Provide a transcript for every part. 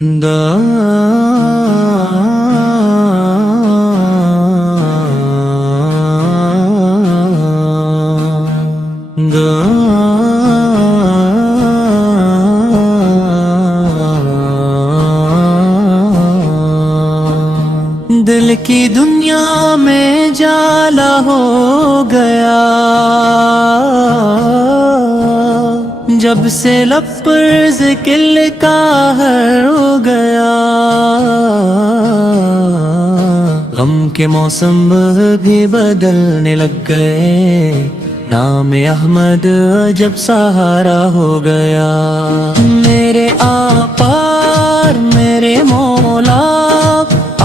دل کی دنیا میں جالا ہو گیا، جب سے لب پر ذکر کا ہر ہو گیا، غم کے موسم بھی بدلنے لگ گئے، نام احمد جب سہارا ہو گیا۔ میرے آپار میرے مولا،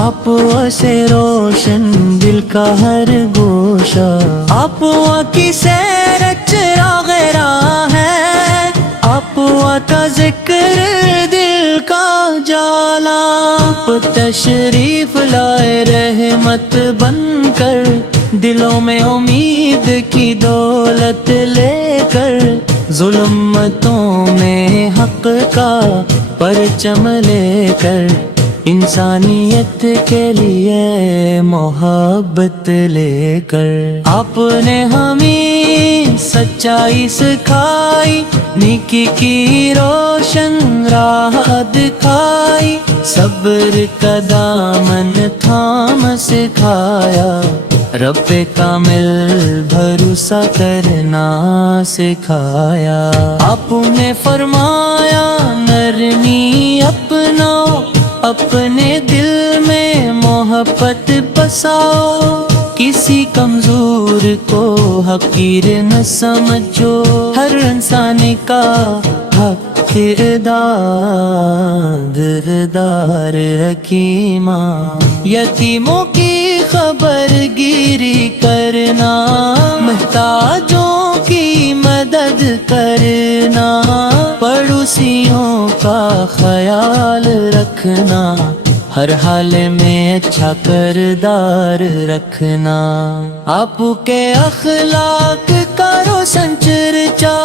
آپ سے روشن دل کا ہر گوشہ، آپ کی سیر چراغ راہ ہے، آپ کا ذکر دل کا جالا، آپ تشریف لائے رحمت بن کر، دلوں میں امید کی دولت لے کر، ظلمتوں میں حق کا پرچم لے کر، انسانیت کے لیے محبت لے کر، آپ نے ہمیں سچائی سکھائی، نیکی کی روشن راہ دکھائی، صبر کا دامن تھام سکھایا، رب کامل بھروسہ کرنا سکھایا۔ آپ نے فرمایا نرمی اپناؤ، اپنے دل میں محبت بساؤ، کسی کمزور کو حقیر نہ سمجھو، ہر انسان کا حق دار حکیمہ، یتیموں کی خبر گیری کرنا، محتاجوں کی مدد کرنا، پڑوسیوں کا خیال رکھنا، ہر حال میں اچھا کردار رکھنا، آپ کے اخلاق کا روشن چرچا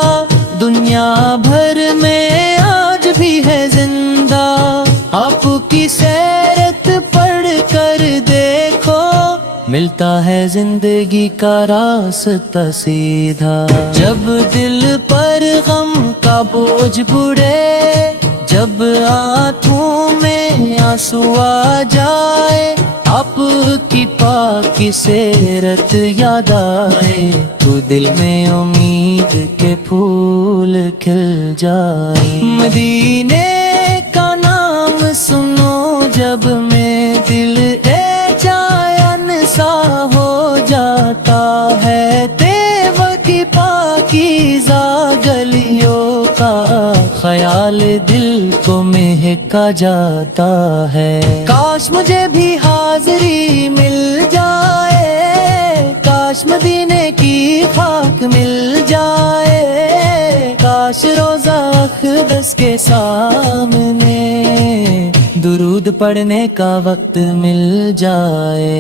دنیا بھر میں آج بھی ہے زندہ، آپ کی سیرت پڑھ کر دیکھو، ملتا ہے زندگی کا راستہ سیدھا، جب دل پر غم کا بوجھ بڑھے، جب آنکھوں میں آنسو آ جائے، آپ کی پاکی سیرت یاد آئے، تو دل میں امید کے پھول کھل جائے، مدینے کا نام سنو جب میں دل چین سا ہو جاتا ہے، طیب کی پاکیزہ گلیوں کا خیال دل کو مہکا جاتا ہے، کاش مجھے بھی حاضری مل جائے، کاش مدینے کی خاک مل جائے، کاش روضہ اقدس کے سامنے درود پڑھنے کا وقت مل جائے،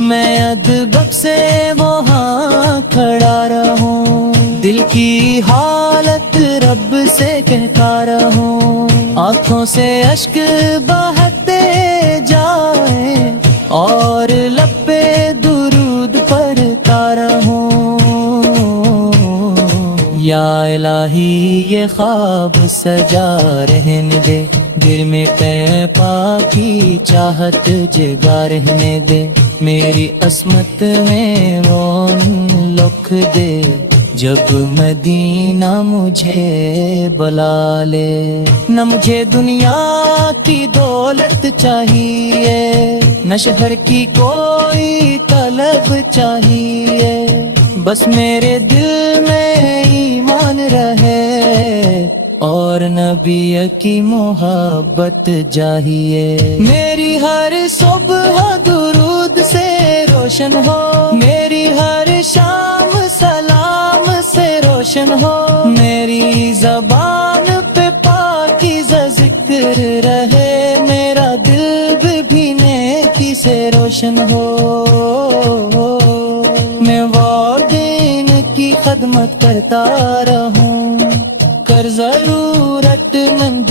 میں ادب سے وہاں کھڑا رہوں، دل کی حالت رب سے کہتا رہوں، آنکھوں سے اشک بہتے جائیں اور لب پہ درود پڑھتا رہوں، یا الہی یہ خواب سجا رہنے دے، دل میں پے پاکی چاہت جگا رہنے دے، میری عصمت میں رون لکھ دے، جب مدینہ مجھے بلا لے، نہ مجھے دنیا کی دولت چاہیے، نہ شہر کی کوئی طلب چاہیے، بس میرے دل میں ایمان رہے اور نبی کی محبت چاہیے، میری ہر صبح درود سے روشن ہو، میری ہر شام سلام سے روشن ہو، میری زبان پہ پاکیزہ ذکر رہے، میرا دل بھی نیکی سے روشن ہو، میں وہ دین کی خدمت کرتا رہوں، کر ضرورت مند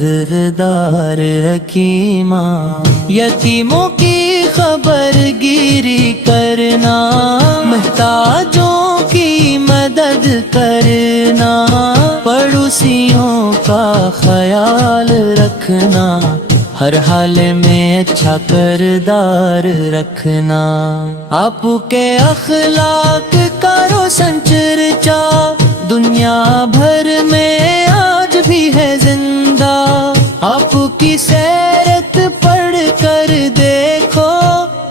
دردار حکیمہ، یتیموں کی خبر گیری کرنا، محتاجوں کی مدد کرنا، پڑوسیوں کا خیال رکھنا، ہر حال میں اچھا کردار رکھنا، آپ کے اخلاق کا روشن چرچا دنیا بھر میں آج بھی ہے زندہ، آپ کی سیرت پڑھ کر دیکھو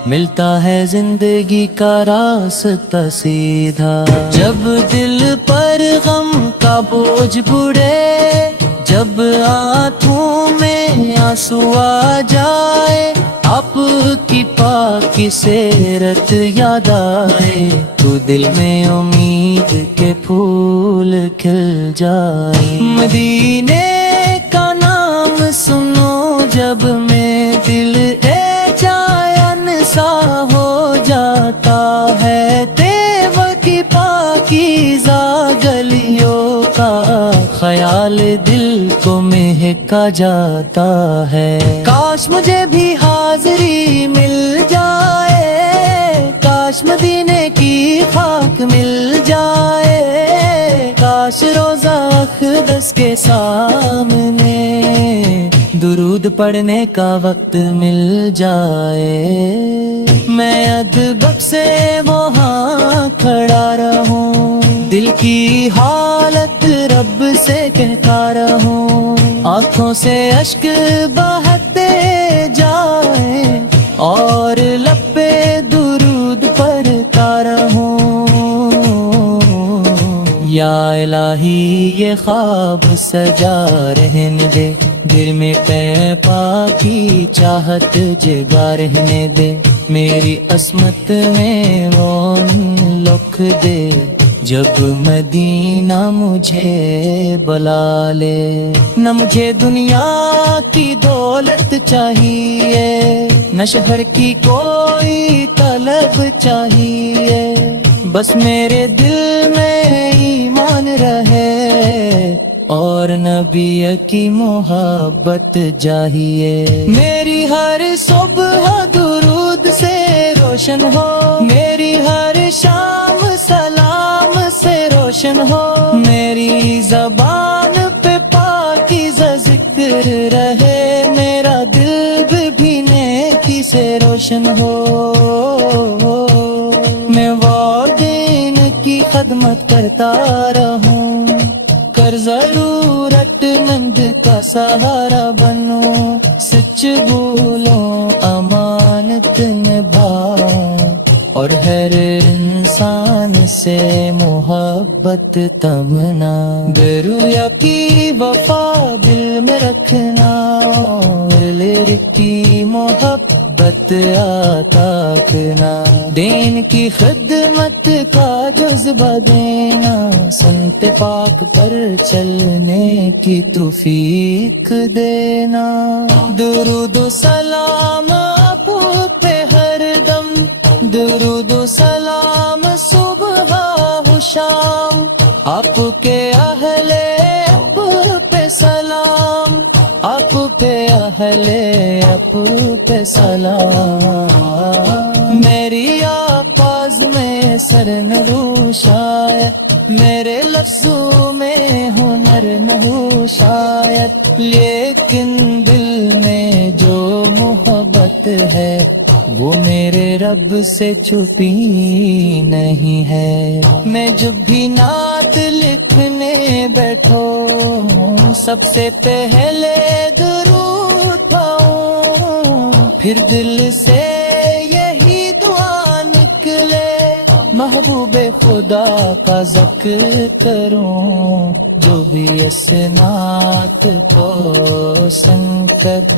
ملتا ہے زندگی کا راستہ سیدھا، جب دل پر غم کا بوجھ بڑھے، جب آنکھوں میں آنسو آ جائے، آپ کی پاکی سیرت یاد آئے، تو دل میں امید کے پھول کھل جائے، مدینے کا نام سنو جب میں دل چین سا ہو جاتا ہے، طیب کی پاکیزہ گلیوں کا خیال دل کو مہکا جاتا ہے، کاش مجھے بھی حاضری مل جائے، کاش مدینے کی خاک مل جائے، کاش روضہ اقدس کے سامنے درود پڑھنے کا وقت مل جائے، میں ادب سے وہاں کھڑا رہوں، دل کی حالت رب سے کہتا رہوں، آنکھوں سے اشک بہتے جائیں اور لب پہ درود پڑھتا رہوں، یا الہی یہ خواب سجا رہنے دے، دل میں پہ پاکی چاہت جگا رہنے دے، میری عصمت میں رون لکھ دے، جب مدینہ مجھے بلا لے، نہ مجھے دنیا کی دولت چاہیے، نہ شہر کی کوئی طلب چاہیے، بس میرے دل میں ایمان رہے اور نبی کی محبت چاہیے، میری ہر صبح درود سے روشن ہو، میری ہر شام سلام سے روشن ہو، میری زبان پہ پاکیزہ ذکر رہے، میرا دل بھی نیکی سے روشن ہو، میں وہ دین کی خدمت کرتا رہوں، کر ضرورت مند کا سہارا بنوں، سچ بولوں امانت نبھاؤں، اور ہر انسان سے محبت تمنا، درویا کی وفا دل میں رکھنا، اور لیر کی محبت عطا کرنا، دین کی خدمت کا جذبہ دینا، سنت پاک پر چلنے کی توفیق دینا، درود و سلام آپ پہ ہر دم، درود و سلام صبح و شام، آپ کے اہل آپ پہ سلام، آپ پہ اہل آپ پہ سلام، میری آواز میں سر نہ ہو شاید، میرے لفظوں میں ہنر نہ ہو شاید، لیکن دل میں جو محبت ہے وہ میرے رب سے چھپی نہیں ہے، میں جب بھی نعت لکھنے بیٹھو سب سے پہلے درود پاؤں، پھر دل سے یہی دعا نکلے محبوب خدا کا ذکر کروں، جو بھی اس نعت کو سن کر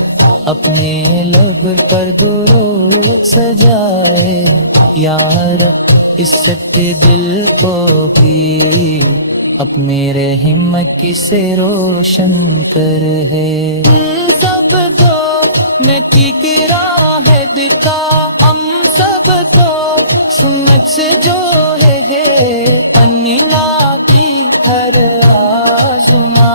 اپنے لب پر درود سجائے، یا رب اس سچے دل کو بھی اپنے رحم کی سے روشن کر ہے، سب کو نیکی کی راہ دکھا، ہم سب کو سنت سے جو ہے انینا کی ہر آزما،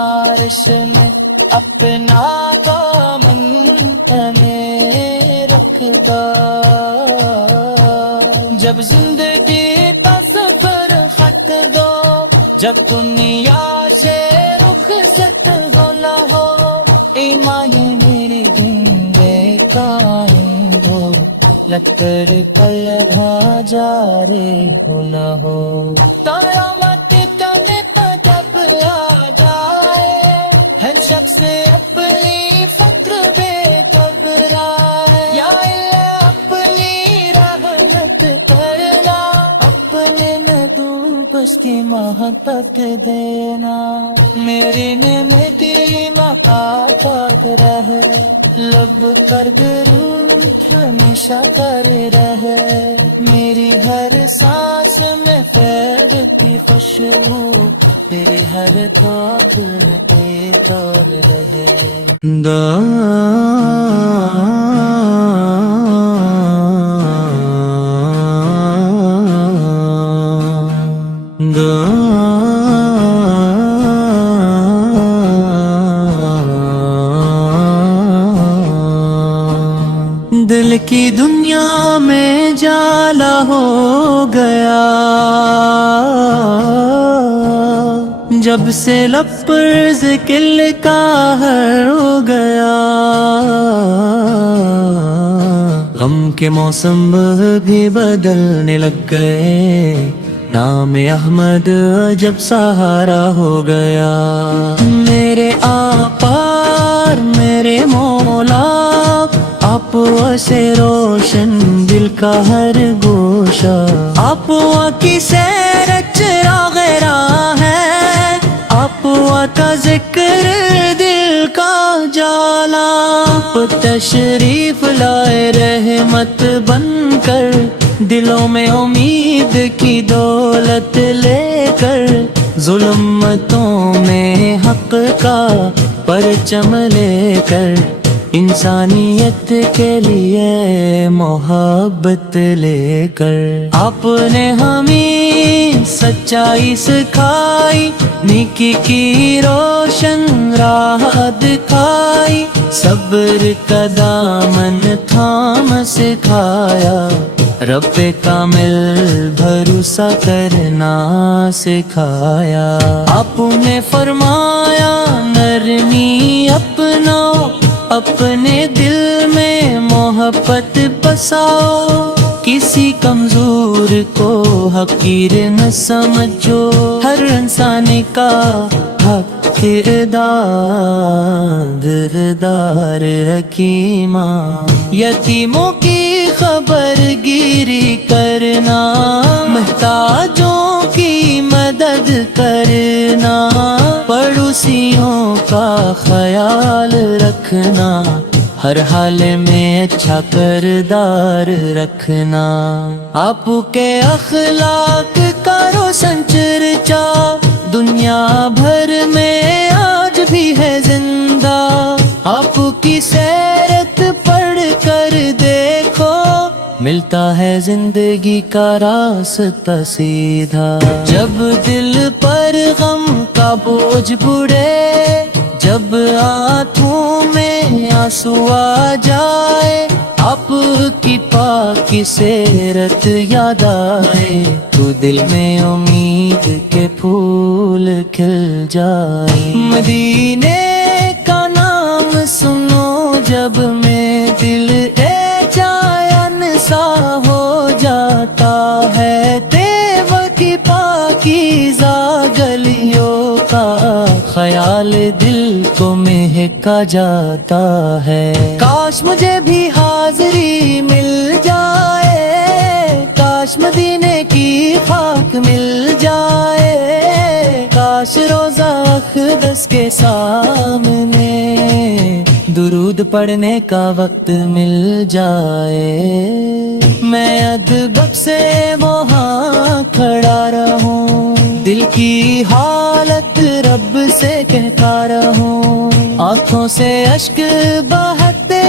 جب دنیا سے رخصت ہونا ہو، ایمان میری زندے قائم ہو، لشکر پل بھاجا رے ہونا ہو، قیامت کا دن جب آ جائے، ہر شخص اپنی فکر بے گھبرائے، یا اللہ اپنی رحمت کرنا، اپنے محبوب اس کی محبت دینا، میرے نعمتی مقاصد رہے، لب پر درود ہمیشہ کر رہے، میری ہر سانس میں خیر کی خوشبو، تیری ہر تھوک میں تول رہے۔ دل کی دنیا میں جالا ہو گیا، جب سے لب پر ذکر کا ہر ہو گیا، غم کے موسم بھی بدلنے لگ گئے، نام احمد جب سہارا ہو گیا، میرے آپار میرے مولا، آپ سے روشن دل کا ہر گوشہ، آپ کی سیر چراغ راہ ہے، آپ کا ذکر دل کا جالا، آپ تشریف لائے رحمت بن کر، دلوں میں امید کی دولت لے کر، ظلمتوں میں حق کا پرچم لے کر، انسانیت کے لیے محبت لے کر، آپ نے ہمیں سچائی سکھائی، نیکی کی روشن راہ دکھائی، صبر کا دامن تھام سکھایا، رب کامل بھروسہ کرنا سکھایا، آپ نے فرمایا نرمی اپناؤ، اپنے دل میں محبت بساؤ، کسی کمزور کو حقیر نہ سمجھو، ہر انسان کا حق کردار حکیمہ، یتیموں کی خبر گیری کرنا، محتاجوں کی مدد کرنا، پڑوسیوں کا خیال رکھنا، ہر حال میں اچھا کردار رکھنا، آپ کے اخلاق کا روشن چرچا دنیا بھر میں آج بھی ہے زندہ، آپ کی سیرت پڑھ کر دیکھو، ملتا ہے زندگی کا راستہ سیدھا، جب دل پر غم کا بوجھ بڑھے، جب آنکھوں میں آنسو آ جائے، آپ کی پاکی سیرت یاد آئے، تو دل میں امید کے پھول کھل جائے، مدینے کا نام سنو جب میں دل چین سا ہو جاتا ہے، دیو کی پاکیزہ گلیوں کا خیال دل کو مہکا جاتا ہے، کاش مجھے بھی حاضری مل جائے، کاش مدینے کی خاک مل جائے، کاش روزہ اقدس کے سامنے درود پڑھنے کا وقت مل جائے، میں ادب سے وہاں کھڑا رہوں، دل کی حالت رب سے کہتا رہوں، آنکھوں سے اشک بہتے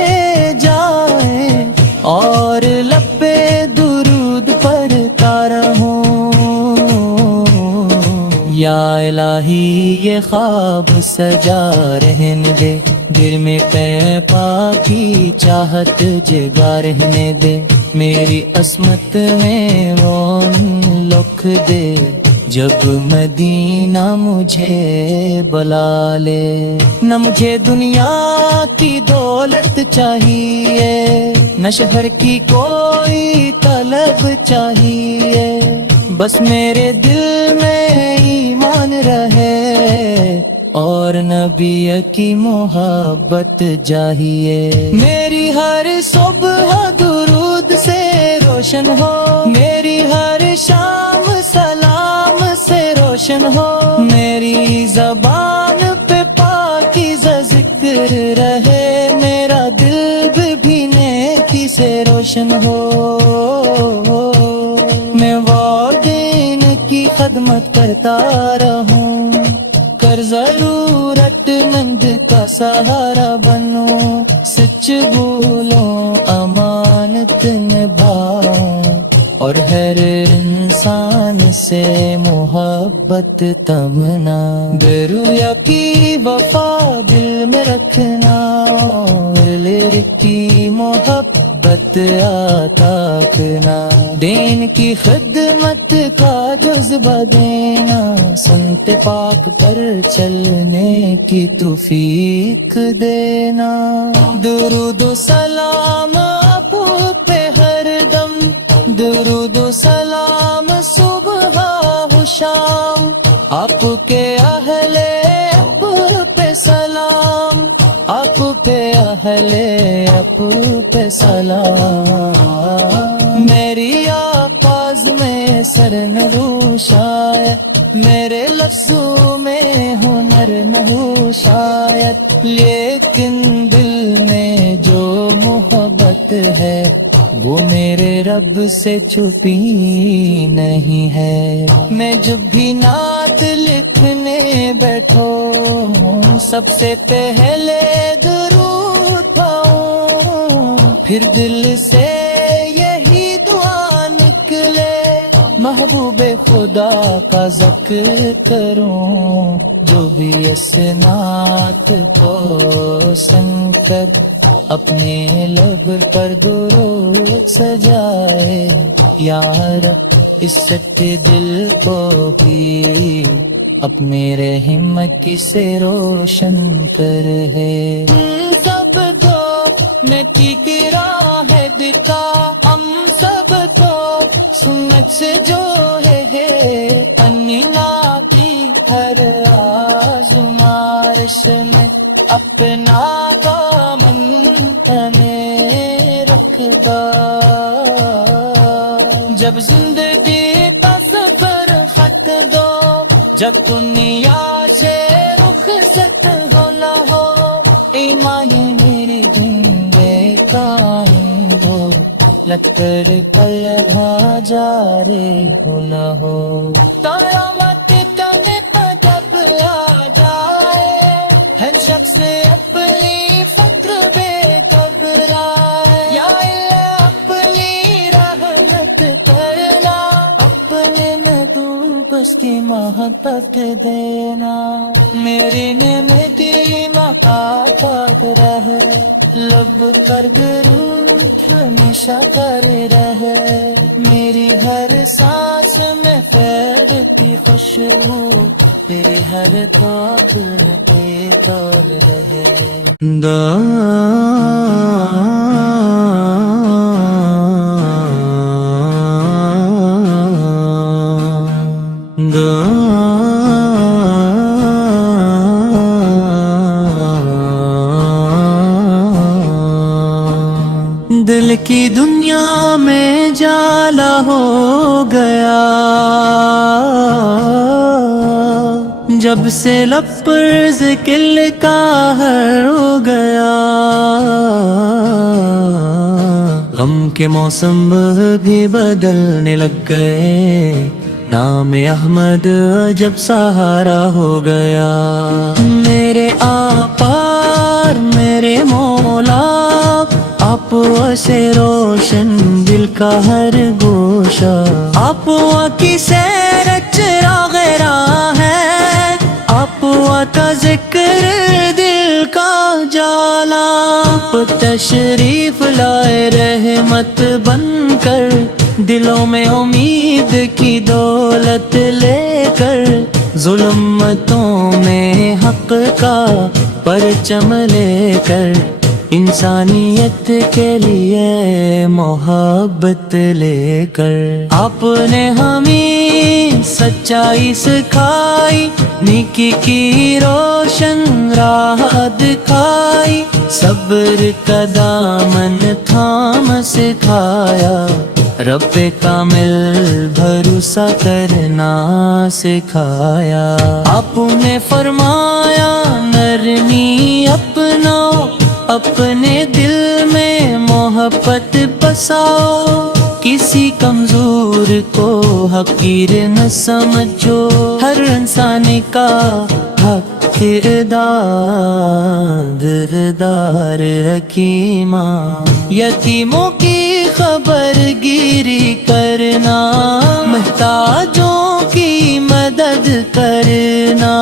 جائیں اور لب پہ درود پڑھتا رہوں، یا الہی یہ خواب سجا رہنے دے، دل میں پے پاکی چاہت جگا رہنے دے، میری عصمت میں وہ لکھ دے، جب مدینہ مجھے بلا لے۔ نہ مجھے دنیا کی دولت چاہیے، نہ شہر کی کوئی طلب چاہیے، بس میرے دل میں ایمان رہے اور نبی کی محبت چاہیے۔ میری ہر صبح درود سے روشن ہو، میری ہر شام سلام سے روشن ہو، میری زبان پہ پاکیزہ ذکر رہے، میرا دل بھی نیکی سے روشن ہو۔ میں وہ دین کی خدمت کرتا رہوں، کر ضرورت مند کا سہارا بنوں، سچ بولوں امانت نبھاؤں، اور ہر انسان سے محبت تمنا، درویا کی وفا دل میں رکھنا، اور لیر کی محبت عطا کرنا، دین کی خدمت کا جذبہ دینا، سنت پاک پر چلنے کی توفیق دینا۔ درود و سلام آپ پہ ہر دم، درود و سلام صبح و شام، آپ کے اہل آپ پہ سلام، آپ پہ اہل آپ پہ سلام۔ میری آواز میں سر نو شاید، میرے لفظوں میں ہنر نہ ہو شاید، لیکن دل میں جو محبت ہے وہ میرے رب سے چھپی نہیں ہے۔ میں جب بھی نعت لکھنے بیٹھوں، سب سے پہلے درود پاؤں، پھر دل سے یہی دعا نکلے، محبوب خدا کا ذکر کروں، جو بھی اس نعت کو سن کر اپنے لب پر درود سجائے، یا رب اس سچے دل کو بھی اپنے رحم کی سے روشن کر ہے۔ سب کو نیکی کی راہ دکھا، ہم سب کو سنت سے جو ہے انینا کی ہر آزمائش میں اپنا دامن میں رکھتا، جب زندگی کا سفر خط دو، جب دنیا سے رخصت ہونا ہو، ایمان میری زندگی قائم ہو، لگ کر پل بھا جارے ہونا ہو، قیامت تمہیں جب آ جائے، ہر شخص اپنی فکر بے گھبرائے، یا اللہ اپنی رحمت کرنا، اپنے محبوب اس کی محبت دینا، میری نعمتی محبت رہے، لب پر درود ہمیشہ کر رہے، میری ہر سانس میں پھیلتی خوشبو، تیری ہر دعا پہ طول رہے۔ دل کی دنیا میں جالا ہو گیا، جب سے لب پر ذکر کا ہو گیا، غم کے موسم بھی بدلنے لگ گئے، نام احمد جب سہارا ہو گیا، میرے آپار میرے مولا، آپ سے روشن دل کا ہر گوشہ، آپ کی سیر چراغ راہ ہے، آپ کا ذکر دل کا جالا، آپ تشریف لائے رحمت بن کر دلوں میں امید کی دولت لے کر، ظلمتوں میں حق کا پرچم لے کر، انسانیت کے لیے محبت لے کر، آپ نے ہمیں سچائی سکھائی، نیکی کی روشن راہ دکھائی، صبر کا دامن تھام سکھایا، رب کامل بھروسہ کرنا سکھایا۔ آپ نے فرمایا نرمی اپناؤ، اپنے دل میں محبت بساؤ، کسی کمزور کو حقیر نہ سمجھو، ہر انسان کا حق دردار حکیمہ، یتیموں کی خبر گیری کرنا، محتاجوں کی مدد کرنا،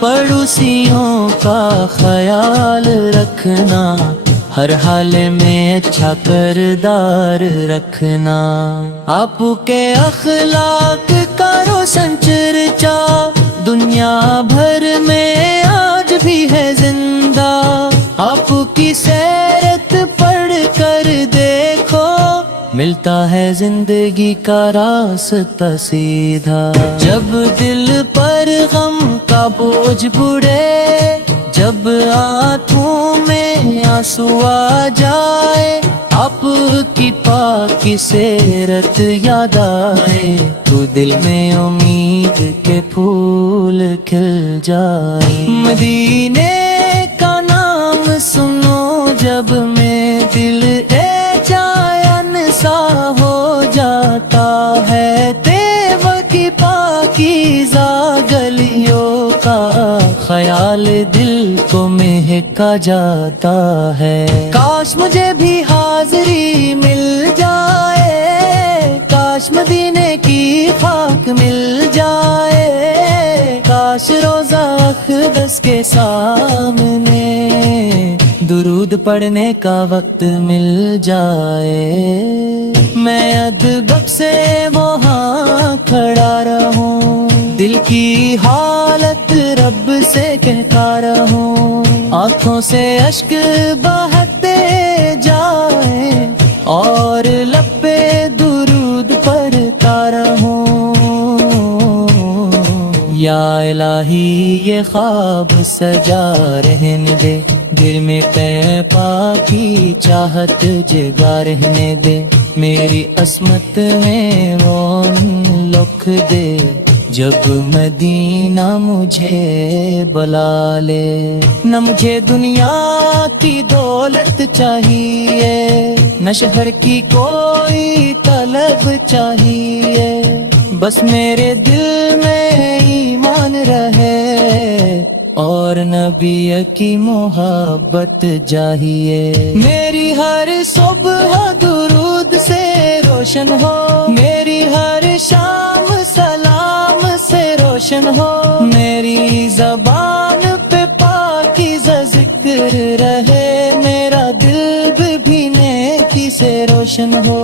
پڑوسیوں کا خیال رکھنا، ہر حال میں اچھا کردار رکھنا، آپ کے اخلاق کا روشن چرچا دنیا بھر میں آج بھی ہے زندہ، آپ کی سیرت پڑھ کر دیکھو، ملتا ہے زندگی کا راستہ سیدھا۔ جب دل پر غم کا بوجھ بڑھے، جب آنکھوں میں آنسو آ جائے، آپ کی پاکی سیرت یاد آئے، تو دل میں امید کے پھول کھل جائے۔ مدینے کا نام سنو جب میں دل چین سا ہو جاتا ہے، طیب کی پاکیزہ گلیوں کا خیال دل کو مہکا جاتا ہے۔ کاش مجھے بھی حاضری مل جائے، کاش مدینے کی خاک مل جائے، کاش روضہ اقدس کے سامنے درود پڑھنے کا وقت مل جائے، میں ادب سے وہاں کھڑا رہوں، دل کی حالت رب سے کہتا رہوں، آنکھوں سے اشک بہتے جائیں اور لب پہ درود پڑھتا رہوں۔ یا الہی یہ خواب سجا رہنے دے، دل میں پا کی چاہت جگا رہنے دے، میری عصمت میں رون لکھ دے، جب مدینہ مجھے بلا لے۔ نہ مجھے دنیا کی دولت چاہیے، نہ شہر کی کوئی طلب چاہیے، بس میرے دل میں ایمان رہے اور نبی کی محبت چاہیے۔ میری ہر صبح درود سے روشن ہو، میری ہر شام سلام سے روشن ہو، میری زبان پہ پاکیزہ ذکر رہے، میرا دل بھی نیکی سے روشن ہو،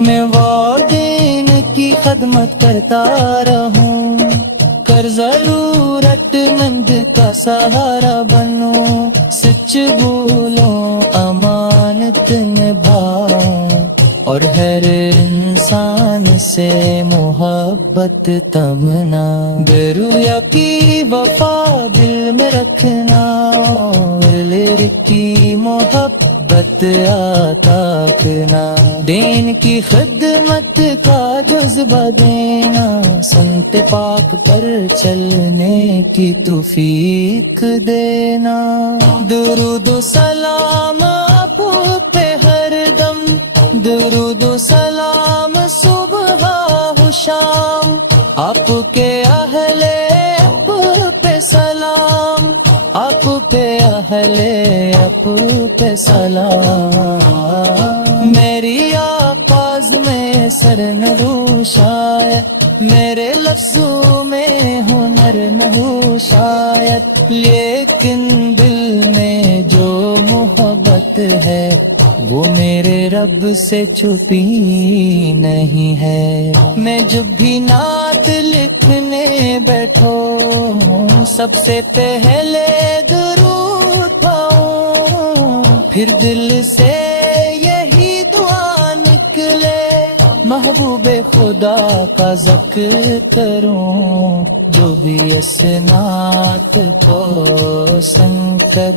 میں وہ دین کی خدمت کرتا رہوں، کر ضرورت مند کا سہارا بنوں، سچ بولوں امانت نبھاؤں، اور ہر انسان سے محبت تمنا، برویا کی وفا دل میں رکھنا، اور لیر کی محبت عطا کرنا، دین کی خدمت کا جذبہ دینا، سنت پاک پر چلنے کی توفیق دینا، درود و سلام آپ پہ ہر دم، درود و سلام صبح و شام، آپ کے اہل آپ پہ سلام، آپ پہ اہل آپ پہ سلام، میری آواز میں سر نہ ہو شاید، میرے لفظوں میں ہنر نہ ہو شاید، لیکن دل میں جو محبت ہے وہ میرے رب سے چھپی نہیں ہے۔ میں جب بھی نعت لکھنے بیٹھو سب سے پہلے درود پاؤں، پھر دل سے یہی دعا نکلے محبوب خدا کا ذکر کروں، جو بھی اس نعت کو سن کر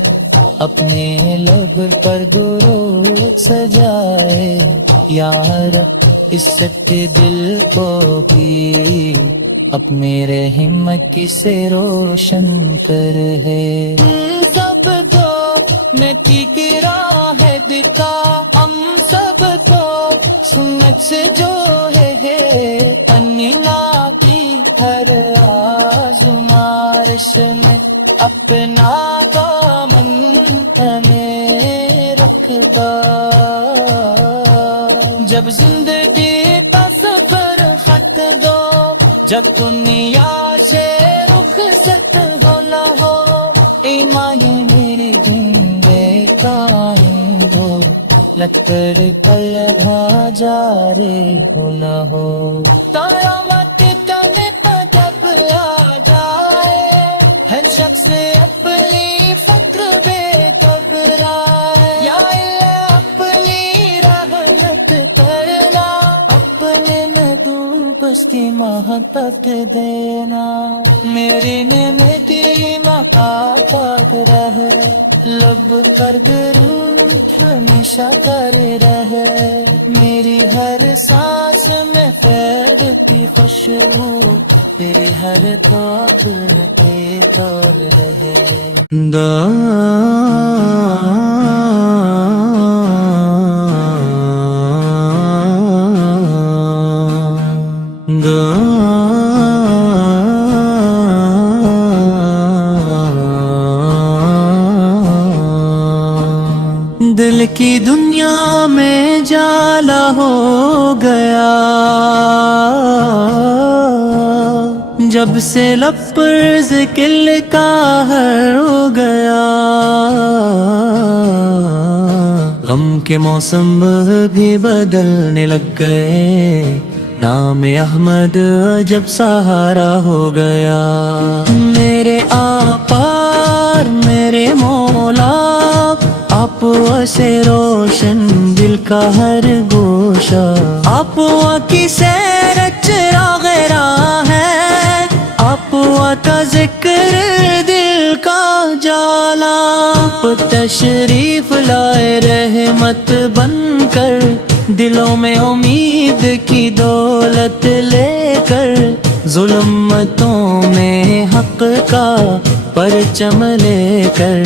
اپنے لب پر درود سجائے، یا رب اس سچے دل کو بھی اپنے رحم کی سے روشن کر ہے۔ سب کو نیکی کی راہ دکھا، ہم سب کو سنت سے جو ہے انینا کی ہر آزمائش میں اپنا دامن ہمیں رکھتا، جب زندگی کا سفر خط دو، جب دنیا سے رخصت ہونا ہو، ایمان میری زندے قائم ہو، لٹ کر کل بھاجا رے ہونا ہو، قیامت تنے پر جب آ جائے، ہر شخص اپنی فکر بے گھبرائے، یا اللہ اپنی رحمت کرنا، اپنے میں بس کی محبت دینا، میری نعمتی مقا پاک رہے، لب پر درود ہمیشہ کر رہے، میری ہر سانس میں پھیلتی خوشبو، تیری ہر بات میں طور رہے۔ دل کی دنیا میں جالا ہو گیا، جب سے لب پر ذکر کا ہر ہو گیا، غم کے موسم بھی بدلنے لگ گئے، نام احمد جب سہارا ہو گیا، میرے آقا میرے مولا، آپ سے روشن دل کا ہر گوشہ، آپ کی سیر چراغ راہ ہے، آپ کا ذکر دل کا جالا، آپ تشریف لائے رحمت بن کر، دلوں میں امید کی دولت لے کر، ظلمتوں میں حق کا پرچم لے کر،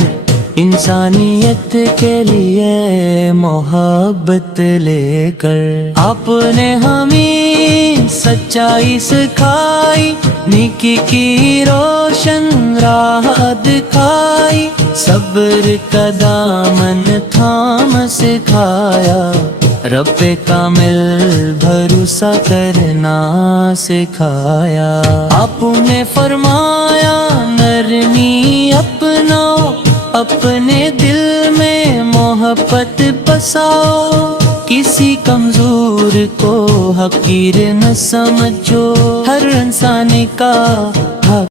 انسانیت کے لیے محبت لے کر، آپ نے ہمیں سچائی سکھائی، نیکی کی روشن راہ دکھائی، صبر کا دامن تھام سکھایا، رب کامل بھروسہ کرنا سکھایا، آپ نے فرمایا نرمی اپناؤ، اپنے دل میں محبت بساؤ، کسی کمزور کو حقیر نہ سمجھو، ہر انسان کا